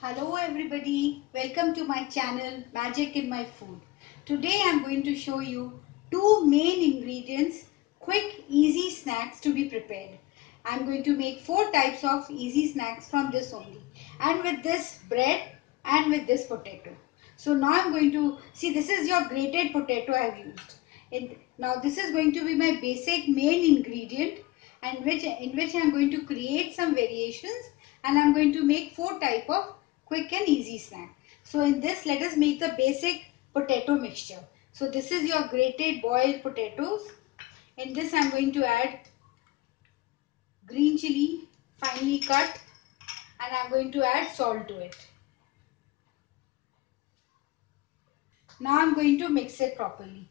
Hello everybody, welcome to my channel Magic in My Food. Today I am going to show you two main ingredients, quick easy snacks to be prepared. I am going to make four types of easy snacks from this only, and with this bread and with this potato. So now I am going to see, this is your grated potato I have used. Now this is going to be my basic main ingredient, and in which I am going to create some variations, and I am going to make four type of quick and easy snack. So in this, let us make the basic potato mixture. So this is your grated boiled potatoes. In this I am going to add green chili finely cut, and I am going to add salt to it. Now I am going to mix it properly.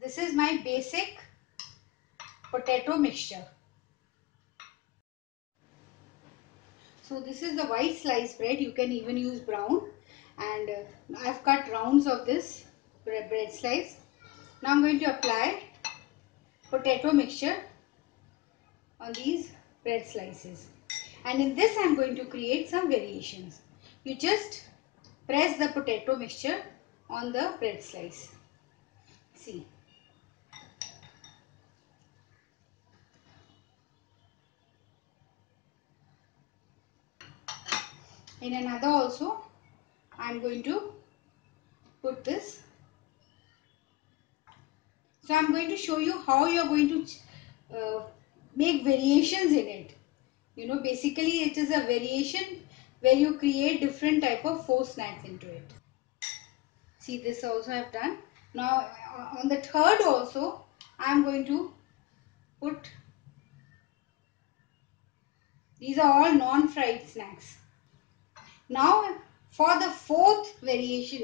This is my basic potato mixture. So this is the white sliced bread. You can even use brown, and I have cut rounds of this bread slice. Now I am going to apply potato mixture on these bread slices, and in this I am going to create some variations. You just press the potato mixture on the bread slice. See, in another also I am going to put this. So I am going to show you how you are going to make variations in it. Basically it is a variation where you create different type of four snacks into it. See, this also I have done. Now on the third also I am going to put, these are all non-fried snacks. Now for the fourth variation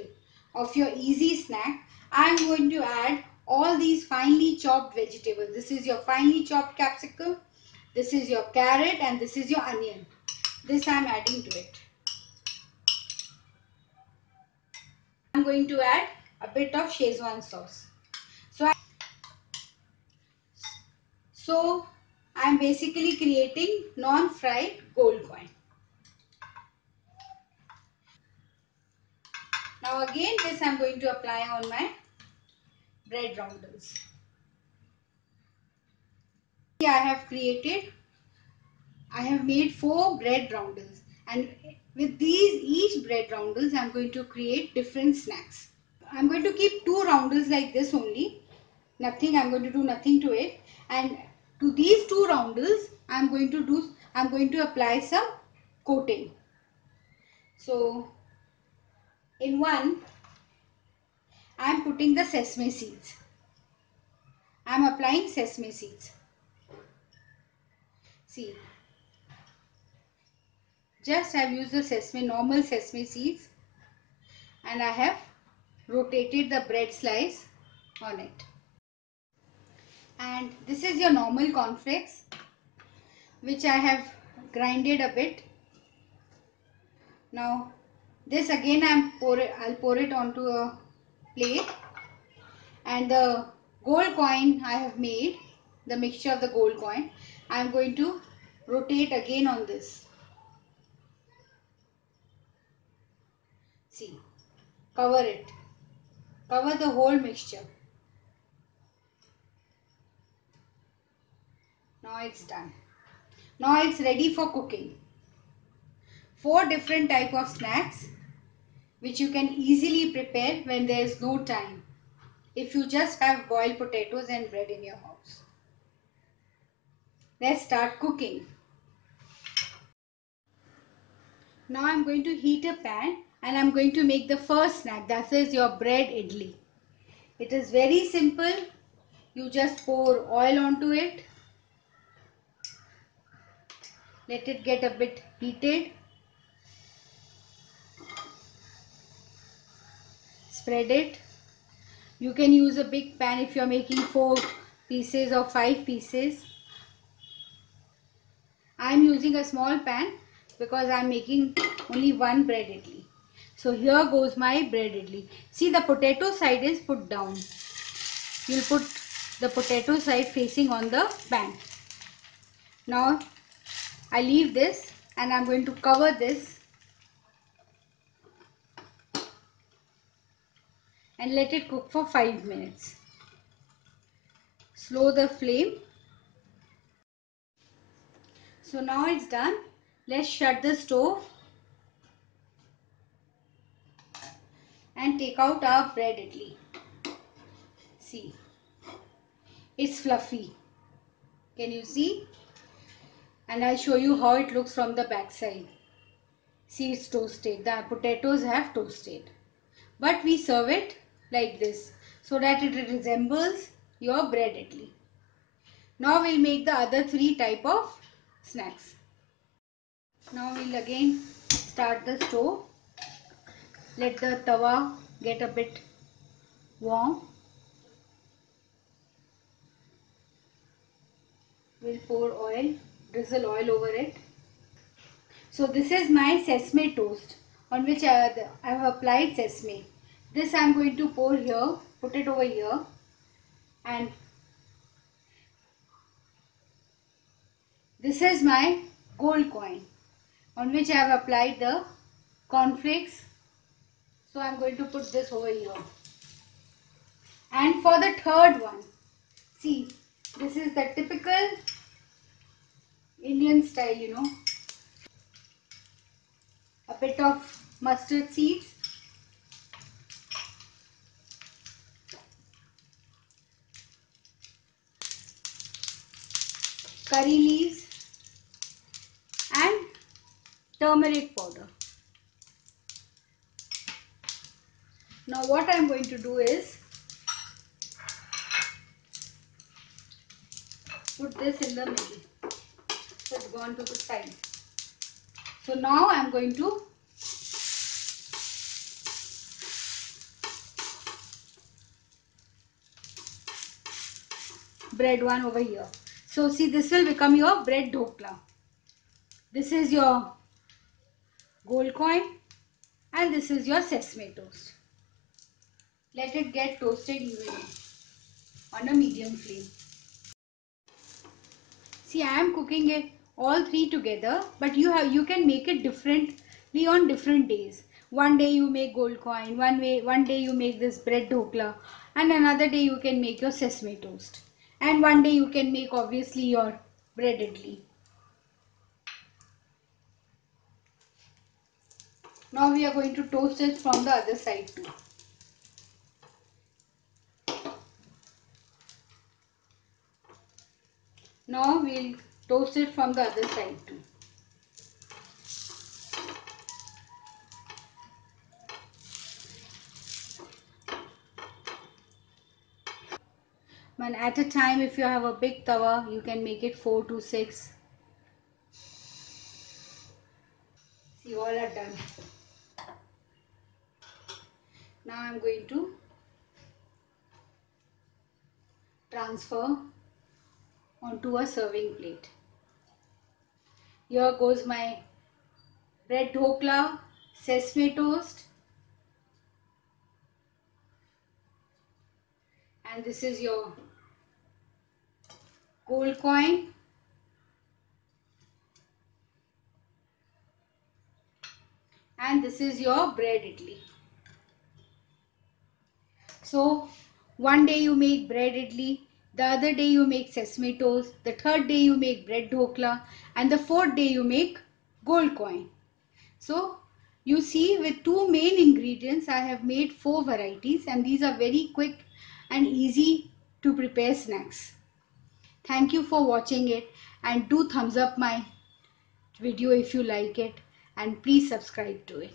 of your easy snack, I am going to add all these finely chopped vegetables. This is your finely chopped capsicum, this is your carrot, and this is your onion. This I am adding to it. I am going to add a bit of Szechuan sauce. So I am basically creating non-fried gold coin. Now again this I am going to apply on my bread roundels. I have made 4 bread roundels, and with these each bread roundels I am going to create different snacks. I am going to keep 2 roundels like this only. I am going to do nothing to it, and to these 2 roundels I am going to apply some coating. So in one I am putting the sesame seeds. I am applying sesame seeds. See, just I have used the normal sesame seeds, and I have rotated the bread slice on it. And this is your normal cornflakes, which I have grinded a bit. Now this again I'll pour it onto a plate, and the gold coin I have made, the mixture of the gold coin, I am going to rotate again on this. See, cover it, cover the whole mixture. Now it's done. Now it's ready for cooking. 4 different type of snacks which you can easily prepare when there is no time, if you just have boiled potatoes and bread in your house. Let's start cooking. Now I'm going to heat a pan, and I'm going to make the first snack, that is your bread idli. It is very simple. You just pour oil onto it, let it get a bit heated, spread it. You can use a big pan if you are making 4 pieces or 5 pieces. I am using a small pan because I am making only one bread idli. So here goes my bread idli. See, the potato side is put down. You will put the potato side facing on the pan. Now I leave this. and I'm going to cover this and let it cook for 5 minutes. Slow the flame. So now it's done. Let's shut the stove and take out our bread idli. See, it's fluffy. Can you see? And I'll show you how it looks from the back side. See, it's toasted. The potatoes have toasted. But we serve it like this so that it resembles your bread idli. Now we'll make the other 3 type of snacks. Now we'll again start the stove. Let the tawa get a bit warm. We'll pour oil, drizzle oil over it. So this is my sesame toast on which I have applied sesame. This I am going to pour here, put it over here, and this is my gold coin on which I have applied the cornflakes. So I am going to put this over here. And for the third one, see, this is the typical Indian style, a bit of mustard seeds, curry leaves, and turmeric powder. Now what I am going to do is put this in the middle. So it's gone to the side. So now I am going to bread one over here. So see, this will become your bread dhokla. This is your gold coin and this is your sesame toast. Let it get toasted evenly on a medium flame. See, I am cooking it all 3 together, but you can make it differently on different days. One day you make gold coin, one day you make this bread dhokla, and another day you can make your sesame toast. And one day you can make obviously your bread idli. Now we are going to toast it from the other side too. Now we'll toast it from the other side too. But at a time, if you have a big tawa, you can make it 4 to 6. See, all are done. Now I'm going to transfer onto a serving plate. Here goes my bread dhokla, sesame toast, and this is your gold coin, and this is your bread idli. So one day you make bread idli, the other day you make sesame toast, the third day you make bread dhokla, and the fourth day you make gold coin. So you see, with 2 main ingredients I have made 4 varieties, and these are very quick and easy to prepare snacks. Thank you for watching it, and do thumbs up my video if you like it, and please subscribe to it.